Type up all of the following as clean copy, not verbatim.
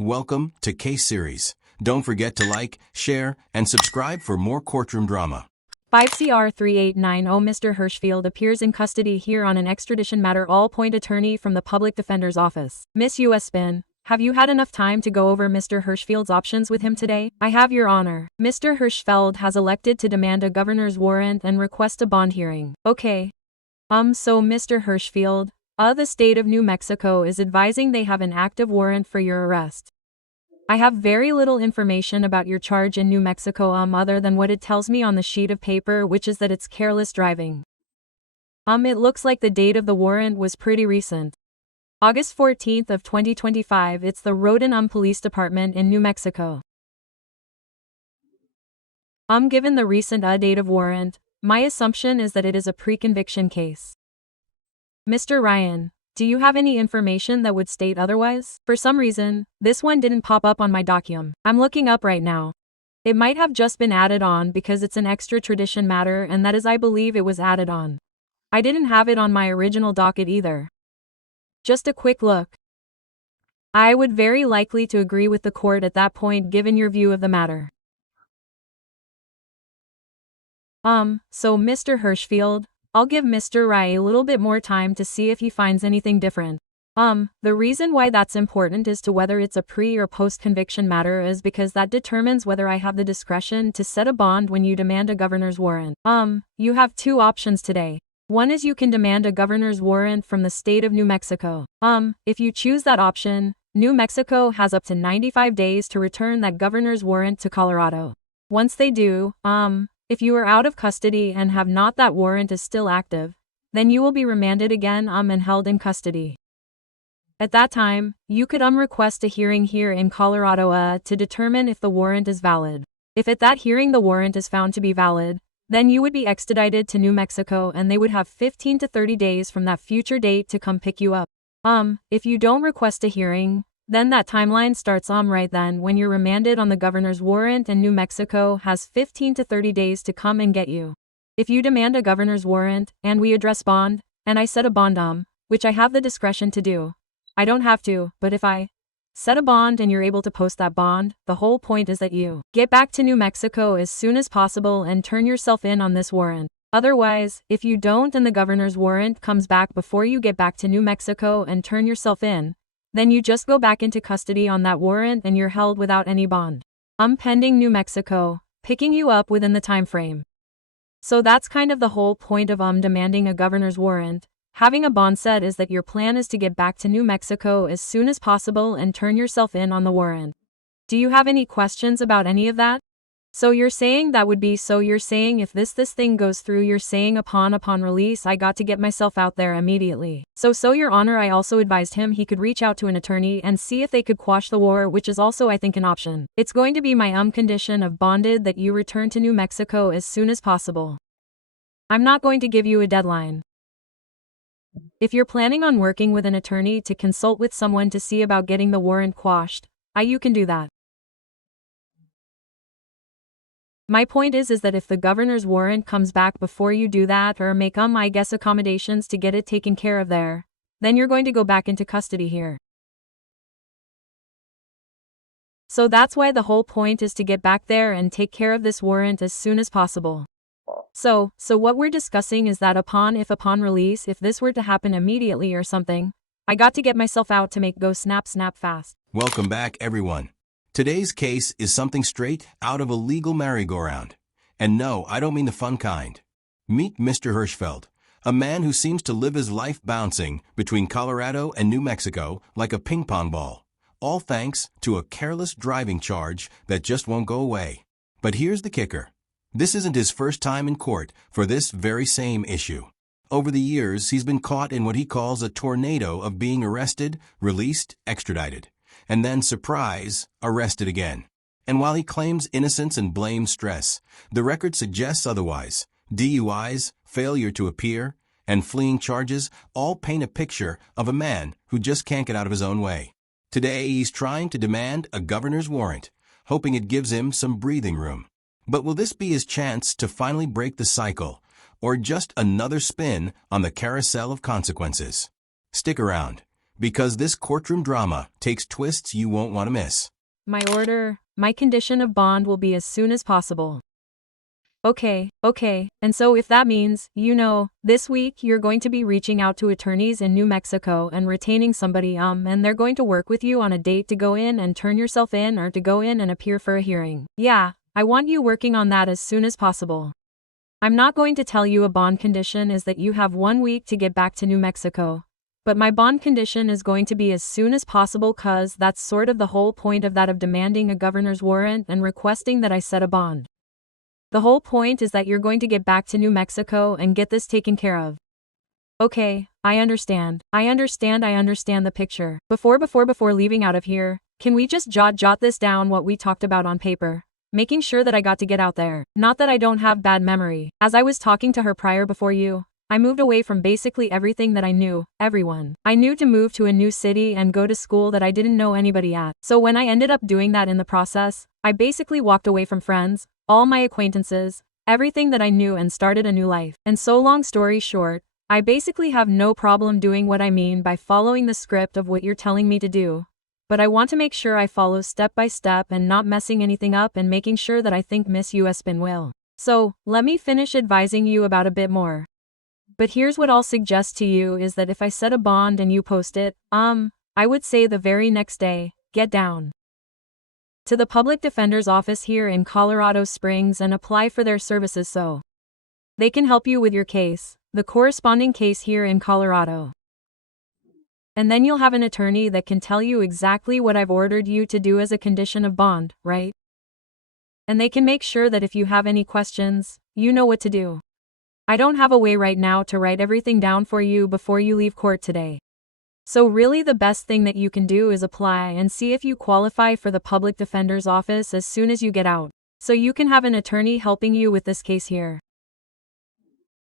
Welcome to Case Series. Don't forget to like, share, and subscribe for more courtroom drama. 5CR3890 Mr. Hirschfield appears in custody here on an extradition matter. All-point attorney from the Public Defender's Office. Miss U.S. Spin, have you had enough time to go over Mr. Hirschfield's options with him today? I have, Your Honor. Mr. Hirschfeld has elected to demand a governor's warrant and request a bond hearing. Okay. So Mr. Hirschfield, the state of New Mexico is advising they have an active warrant for your arrest. I have very little information about your charge in New Mexico other than what it tells me on the sheet of paper, which is that it's careless driving. It looks like the date of the warrant was pretty recent. August 14th of 2025. It's the Rodin Police Department in New Mexico. Given the recent date of warrant, my assumption is that it is a pre-conviction case. Mr. Ryan, do you have any information that would state otherwise? For some reason, this one didn't pop up on my document. I'm looking up right now. It might have just been added on because it's an extradition matter, and that is, I believe it was added on. I didn't have it on my original docket either. Just a quick look. I would very likely to agree with the court at that point given your view of the matter. So Mr. Hirschfield, I'll give Mr. Rye a little bit more time to see if he finds anything different. The reason why that's important as to whether it's a pre- or post-conviction matter is because that determines whether I have the discretion to set a bond when you demand a governor's warrant. You have two options today. One is you can demand a governor's warrant from the state of New Mexico. If you choose that option, New Mexico has up to 95 days to return that governor's warrant to Colorado. Once they do, if you are out of custody and have not, that warrant is still active, then you will be remanded again and held in custody. At that time, you could request a hearing here in Colorado to determine if the warrant is valid. If at that hearing the warrant is found to be valid, then you would be extradited to New Mexico and they would have 15 to 30 days from that future date to come pick you up. If you don't request a hearing, then that timeline starts right then when you're remanded on the governor's warrant, and New Mexico has 15 to 30 days to come and get you. If you demand a governor's warrant, and we address bond, and I set a bond which I have the discretion to do. I don't have to, but if I set a bond and you're able to post that bond, the whole point is that you get back to New Mexico as soon as possible and turn yourself in on this warrant. Otherwise, if you don't and the governor's warrant comes back before you get back to New Mexico and turn yourself in, then you just go back into custody on that warrant and you're held without any bond. Pending New Mexico picking you up within the time frame. So that's kind of the whole point of demanding a governor's warrant. Having a bond set is that your plan is to get back to New Mexico as soon as possible and turn yourself in on the warrant. Do you have any questions about any of that? So you're saying that would be, so you're saying if this thing goes through, you're saying upon release I got to get myself out there immediately. So Your Honor, I also advised him he could reach out to an attorney and see if they could quash the war, which is also I think an option. It's going to be my condition of bonded that you return to New Mexico as soon as possible. I'm not going to give you a deadline. If you're planning on working with an attorney to consult with someone to see about getting the warrant quashed, you can do that. My point is that if the governor's warrant comes back before you do that or make I guess accommodations to get it taken care of there, then you're going to go back into custody here. So that's why the whole point is to get back there and take care of this warrant as soon as possible. So what we're discussing is that upon release, if this were to happen immediately or something, I got to get myself out to make go snap fast. Welcome back, everyone. Today's case is something straight out of a legal merry-go-round. And no, I don't mean the fun kind. Meet Mr. Hirschfeld, a man who seems to live his life bouncing between Colorado and New Mexico like a ping pong ball, all thanks to a careless driving charge that just won't go away. But here's the kicker. This isn't his first time in court for this very same issue. Over the years, he's been caught in what he calls a tornado of being arrested, released, extradited, and then, surprise, arrested again. And while he claims innocence and blames stress, the record suggests otherwise. DUIs, failure to appear, and fleeing charges all paint a picture of a man who just can't get out of his own way. Today, he's trying to demand a governor's warrant, hoping it gives him some breathing room. But will this be his chance to finally break the cycle, or just another spin on the carousel of consequences? Stick around, because this courtroom drama takes twists you won't want to miss. My condition of bond will be as soon as possible. Okay, and so if that means, this week you're going to be reaching out to attorneys in New Mexico and retaining somebody and they're going to work with you on a date to go in and turn yourself in or to go in and appear for a hearing. Yeah, I want you working on that as soon as possible. I'm not going to tell you a bond condition is that you have 1 week to get back to New Mexico. But my bond condition is going to be as soon as possible cause that's sort of the whole point of that of demanding a governor's warrant and requesting that I set a bond. The whole point is that you're going to get back to New Mexico and get this taken care of. Okay, I understand the picture. Before leaving out of here, can we just jot this down what we talked about on paper? Making sure that I got to get out there. Not that I don't have bad memory. As I was talking to her prior before you, I moved away from basically everything that I knew, everyone. I knew to move to a new city and go to school that I didn't know anybody at. So when I ended up doing that in the process, I basically walked away from friends, all my acquaintances, everything that I knew and started a new life. And so long story short, I basically have no problem doing what I mean by following the script of what you're telling me to do. But I want to make sure I follow step by step and not messing anything up and making sure that I think Miss US Spin will. So, let me finish advising you about a bit more. But here's what I'll suggest to you is that if I set a bond and you post it, I would say the very next day, get down to the public defender's office here in Colorado Springs and apply for their services so they can help you with your case, the corresponding case here in Colorado. And then you'll have an attorney that can tell you exactly what I've ordered you to do as a condition of bond, right? And they can make sure that if you have any questions, you know what to do. I don't have a way right now to write everything down for you before you leave court today. So really the best thing that you can do is apply and see if you qualify for the public defender's office as soon as you get out. So you can have an attorney helping you with this case here.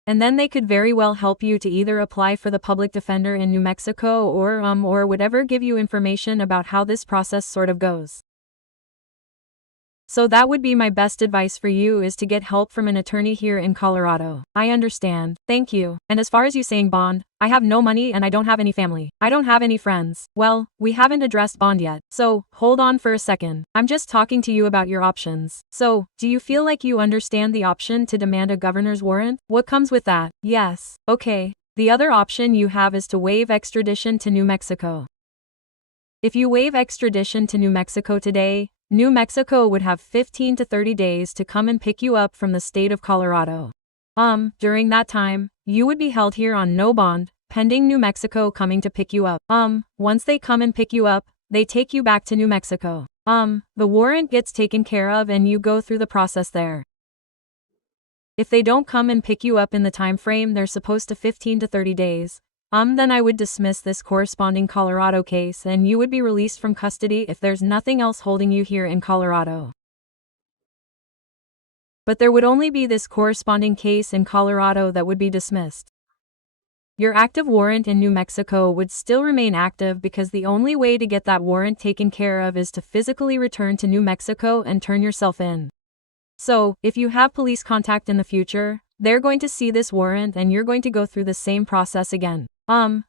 And then they could very well help you to either apply for the public defender in New Mexico or whatever, give you information about how this process sort of goes. So that would be my best advice for you is to get help from an attorney here in Colorado. I understand. Thank you. And as far as you saying bond, I have no money and I don't have any family. I don't have any friends. Well, we haven't addressed bond yet. So, hold on for a second. I'm just talking to you about your options. So, do you feel like you understand the option to demand a governor's warrant? What comes with that? Yes. Okay. The other option you have is to waive extradition to New Mexico. If you waive extradition to New Mexico today, New Mexico would have 15 to 30 days to come and pick you up from the state of Colorado. During that time, you would be held here on no bond, pending New Mexico coming to pick you up. Once they come and pick you up, they take you back to New Mexico. The warrant gets taken care of and you go through the process there. If they don't come and pick you up in the time frame they're supposed to 15 to 30 days, then I would dismiss this corresponding Colorado case and you would be released from custody if there's nothing else holding you here in Colorado. But there would only be this corresponding case in Colorado that would be dismissed. Your active warrant in New Mexico would still remain active because the only way to get that warrant taken care of is to physically return to New Mexico and turn yourself in. So, if you have police contact in the future, they're going to see this warrant and you're going to go through the same process again.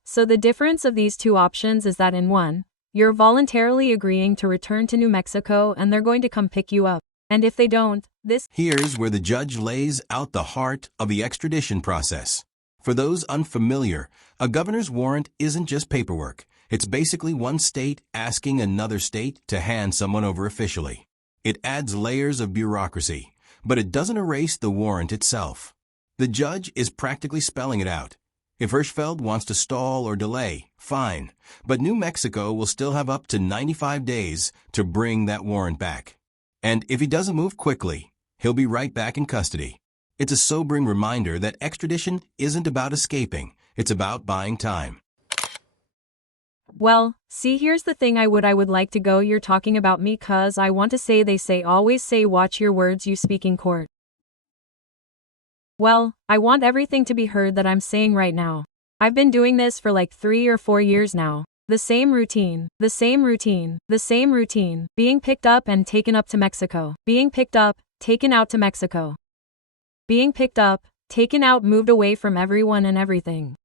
So the difference of these two options is that in one, you're voluntarily agreeing to return to New Mexico and they're going to come pick you up. And if they don't, Here's where the judge lays out the heart of the extradition process. For those unfamiliar, a governor's warrant isn't just paperwork. It's basically one state asking another state to hand someone over officially. It adds layers of bureaucracy, but it doesn't erase the warrant itself. The judge is practically spelling it out. If Hirschfeld wants to stall or delay, fine, but New Mexico will still have up to 95 days to bring that warrant back. And if he doesn't move quickly, he'll be right back in custody. It's a sobering reminder that extradition isn't about escaping, it's about buying time. Well, see, here's the thing, I would like to go, you're talking about me cause I want to say they say always say watch your words you speak in court. Well, I want everything to be heard that I'm saying right now. I've been doing this for like 3 or 4 years now. The same routine. Being picked up and taken up to Mexico. Being picked up, taken out to Mexico. Being picked up, taken out, moved away from everyone and everything.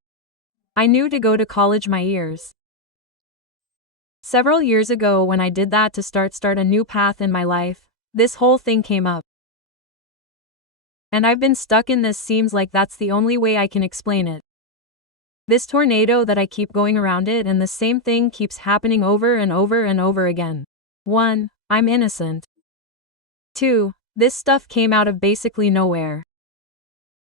I knew to go to college my ears. Several years ago when I did that to start a new path in my life, this whole thing came up. And I've been stuck in this. Seems like that's the only way I can explain it. This tornado that I keep going around it and the same thing keeps happening over and over and over again. 1. I'm innocent. 2. This stuff came out of basically nowhere.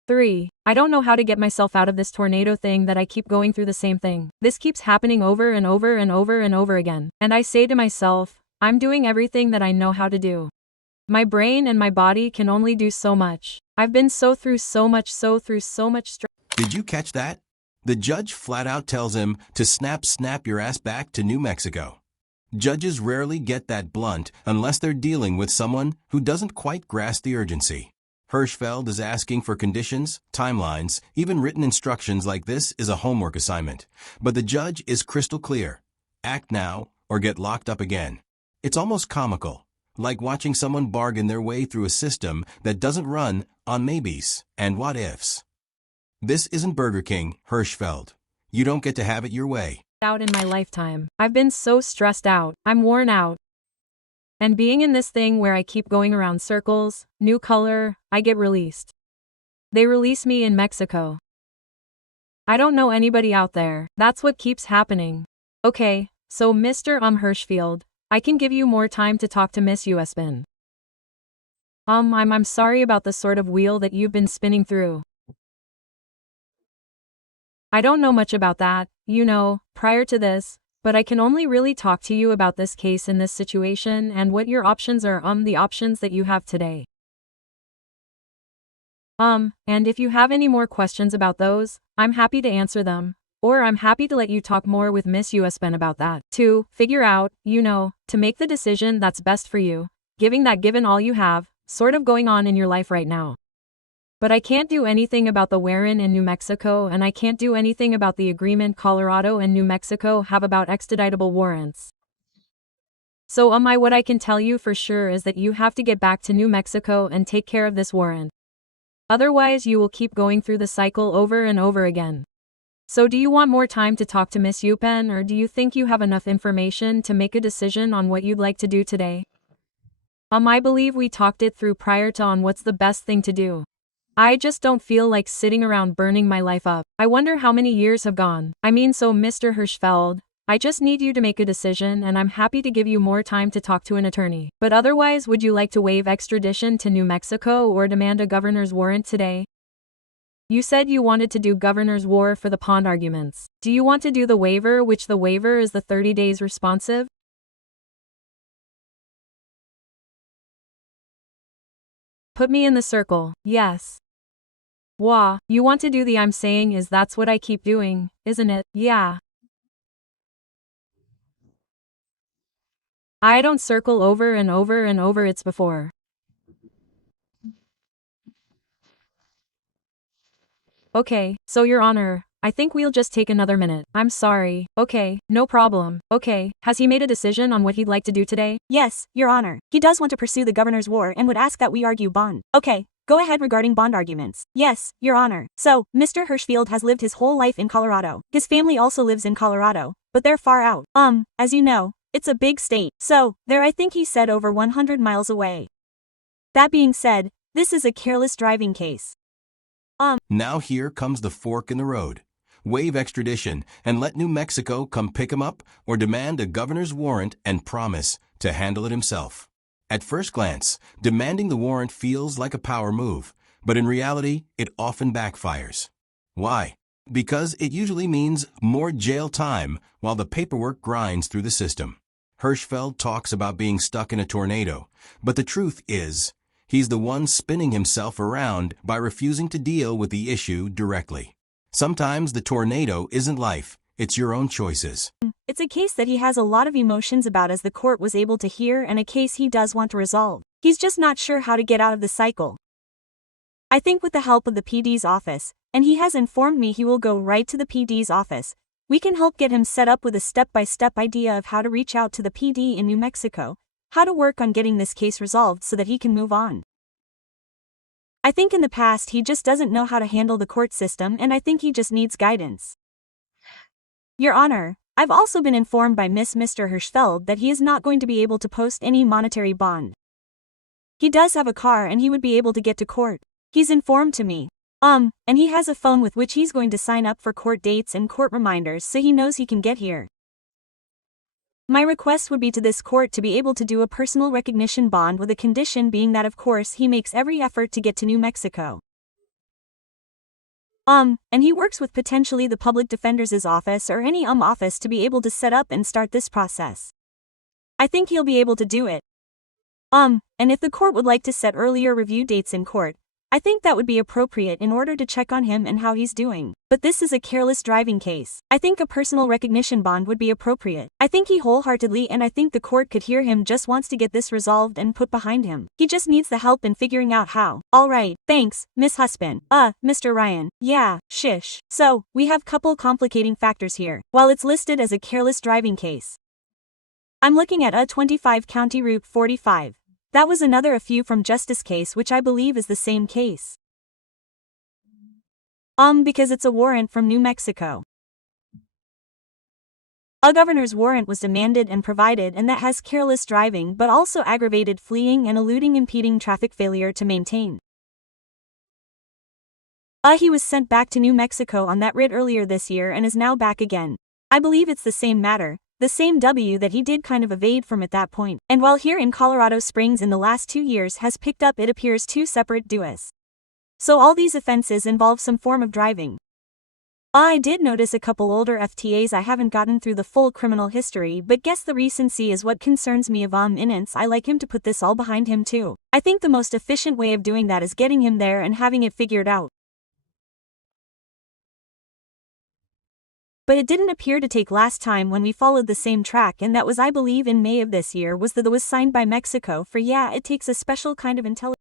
3. I don't know how to get myself out of this tornado thing that I keep going through the same thing. This keeps happening over and over and over and over again. And I say to myself, I'm doing everything that I know how to do. My brain and my body can only do so much. I've been through so much stress. Did you catch that? The judge flat out tells him to snap your ass back to New Mexico. Judges rarely get that blunt unless they're dealing with someone who doesn't quite grasp the urgency. Hirschfeld is asking for conditions, timelines, even written instructions like this is a homework assignment. But the judge is crystal clear. Act now or get locked up again. It's almost comical, like watching someone bargain their way through a system that doesn't run on maybes and what ifs. This isn't Burger King, Hirschfeld. You don't get to have it your way. Out in my lifetime. I've been so stressed out. I'm worn out. And being in this thing where I keep going around circles, new color, I get released. They release me in Mexico. I don't know anybody out there. That's what keeps happening. Okay, so Mr. Hirschfeld, I can give you more time to talk to Miss Uspin. I'm sorry about the sort of wheel that you've been spinning through. I don't know much about that, prior to this, but I can only really talk to you about this case in this situation and what your options are, the options that you have today. And if you have any more questions about those, I'm happy to answer them, or I'm happy to let you talk more with Miss Uspin about that. To figure out, to make the decision that's best for you, given all you have, sort of going on in your life right now. But I can't do anything about the wherein in New Mexico, and I can't do anything about the agreement Colorado and New Mexico have about extraditable warrants. So what I can tell you for sure is that you have to get back to New Mexico and take care of this warrant. Otherwise you will keep going through the cycle over and over again. So do you want more time to talk to Miss Upen, or do you think you have enough information to make a decision on what you'd like to do today? I believe we talked it through prior to on what's the best thing to do. I just don't feel like sitting around burning my life up. I wonder how many years have gone. So Mr. Hirschfeld, I just need you to make a decision, and I'm happy to give you more time to talk to an attorney. But otherwise, would you like to waive extradition to New Mexico or demand a governor's warrant today? You said you wanted to do governor's war for the pond arguments. Do you want to do the waiver, which the waiver is the 30 days responsive? Put me in the circle. Yes. Wah, you want to do the I'm saying is that's what I keep doing, isn't it? Yeah. I don't circle over and over and over it's before. Okay, so Your Honor, I think we'll just take another minute. I'm sorry. Okay, no problem. Okay, has he made a decision on what he'd like to do today? Yes, Your Honor. He does want to pursue the governor's war and would ask that we argue bond. Okay. Go ahead regarding bond arguments. Yes, Your Honor. So, Mr. Hirschfeld has lived his whole life in Colorado. His family also lives in Colorado, but they're far out. As you know, it's a big state. So, they're I think he said over 100 miles away. That being said, this is a careless driving case. Now here comes the fork in the road. Waive extradition and let New Mexico come pick him up, or demand a governor's warrant and promise to handle it himself. At first glance, demanding the warrant feels like a power move, but in reality, it often backfires. Why? Because it usually means more jail time while the paperwork grinds through the system. Hirschfeld talks about being stuck in a tornado, but the truth is, he's the one spinning himself around by refusing to deal with the issue directly. Sometimes the tornado isn't life, it's your own choices. It's a case that he has a lot of emotions about, as the court was able to hear, and a case he does want to resolve. He's just not sure how to get out of the cycle. I think with the help of the PD's office, and he has informed me he will go right to the PD's office, we can help get him set up with a step-by-step idea of how to reach out to the PD in New Mexico, how to work on getting this case resolved so that he can move on. I think in the past he just doesn't know how to handle the court system, and I think he just needs guidance. Your Honor, I've also been informed by Mr. Hirschfeld that he is not going to be able to post any monetary bond. He does have a car and he would be able to get to court. He's informed to me. And he has a phone with which he's going to sign up for court dates and court reminders so he knows he can get here. My request would be to this court to be able to do a personal recognition bond with a condition being that of course he makes every effort to get to New Mexico. And he works with potentially the public defender's office or any office to be able to set up and start this process. I think he'll be able to do it. And if the court would like to set earlier review dates in court, I think that would be appropriate in order to check on him and how he's doing. But this is a careless driving case. I think a personal recognition bond would be appropriate. I think he wholeheartedly and I think the court could hear him just wants to get this resolved and put behind him. He just needs the help in figuring out how. Alright, thanks, Miss Husband. Mr. Ryan. Yeah, shish. So, we have couple complicating factors here. While it's listed as a careless driving case, I'm looking at a 25 County Route 45. That was another a few from Justice case which I believe is the same case. Because it's a warrant from New Mexico. A governor's warrant was demanded and provided and that has careless driving but also aggravated fleeing and eluding impeding traffic failure to maintain. He was sent back to New Mexico on that writ earlier this year and is now back again. I believe it's the same matter. The same W that he did kind of evade from at that point, and while here in Colorado Springs in the last 2 years has picked up it appears 2 separate duos. So all these offenses involve some form of driving. I did notice a couple older FTAs. I haven't gotten through the full criminal history but guess the recency is what concerns me of innocence. I like him to put this all behind him too. I think the most efficient way of doing that is getting him there and having it figured out. But it didn't appear to take last time when we followed the same track and that was I believe in May of this year was that was signed by Mexico for yeah it takes a special kind of intelligence.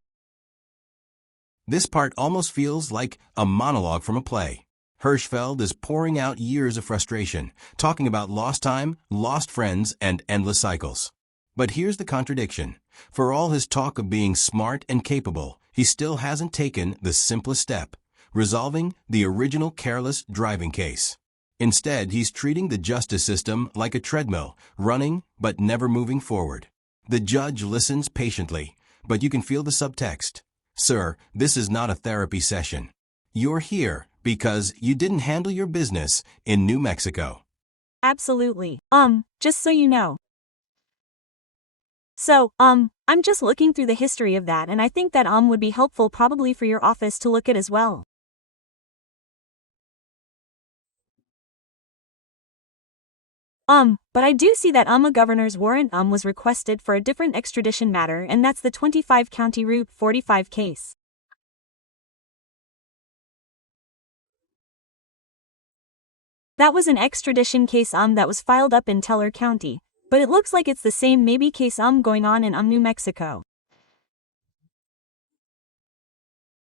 This part almost feels like a monologue from a play. Hirschfeld is pouring out years of frustration, talking about lost time, lost friends, and endless cycles. But here's the contradiction. For all his talk of being smart and capable, he still hasn't taken the simplest step, resolving the original careless driving case. Instead, he's treating the justice system like a treadmill, running but never moving forward. The judge listens patiently, but you can feel the subtext. Sir, this is not a therapy session. You're here because you didn't handle your business in New Mexico. Absolutely. Just so you know. So, I'm just looking through the history of that and I think that would be helpful probably for your office to look at as well. But I do see that a governor's warrant was requested for a different extradition matter and that's the 25 County Route 45 case. That was an extradition case that was filed up in Teller County, but it looks like it's the same maybe case going on in New Mexico.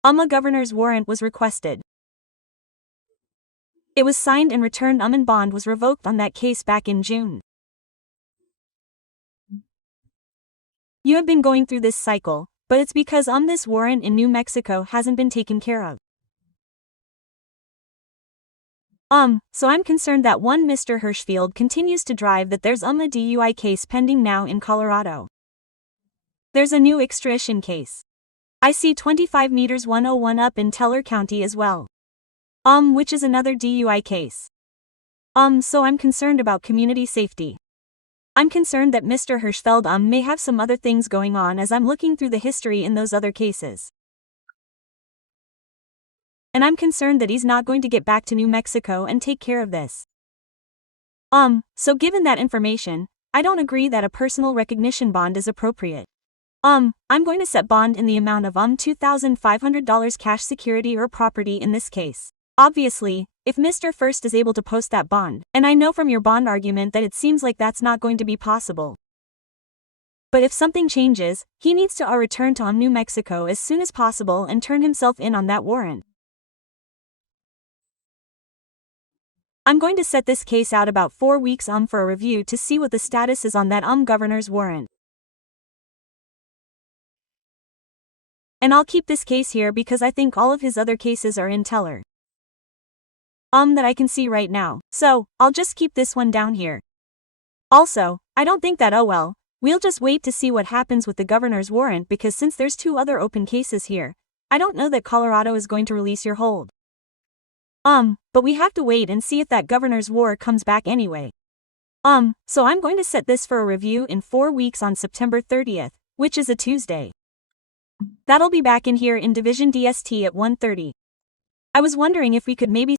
A governor's warrant was requested. It was signed and returned and bond was revoked on that case back in June. You have been going through this cycle, but it's because this warrant in New Mexico hasn't been taken care of. So I'm concerned that one Mr. Hirschfeld continues to drive that there's a DUI case pending now in Colorado. There's a new extradition case. I see 25 meters 101 up in Teller County as well. Which is another DUI case. So I'm concerned about community safety. I'm concerned that Mr. Hirschfeld may have some other things going on as I'm looking through the history in those other cases. And I'm concerned that he's not going to get back to New Mexico and take care of this. So given that information, I don't agree that a personal recognition bond is appropriate. I'm going to set bond in the amount of $2,500 cash security or property in this case. Obviously, if Mr. First is able to post that bond, and I know from your bond argument that it seems like that's not going to be possible. But if something changes, he needs to return to New Mexico as soon as possible and turn himself in on that warrant. I'm going to set this case out about 4 weeks for a review to see what the status is on that governor's warrant. And I'll keep this case here because I think all of his other cases are in Teller. that I can see right now, so I'll just keep this one down here. Also, I don't think that we'll just wait to see what happens with the governor's warrant because since there's 2 other open cases here, I don't know that Colorado is going to release your hold. But we have to wait and see if that governor's war comes back anyway. So I'm going to set this for a review in 4 weeks on September 30th, which is a Tuesday. That'll be back in here in Division DST at 1:30. I was wondering if we could maybe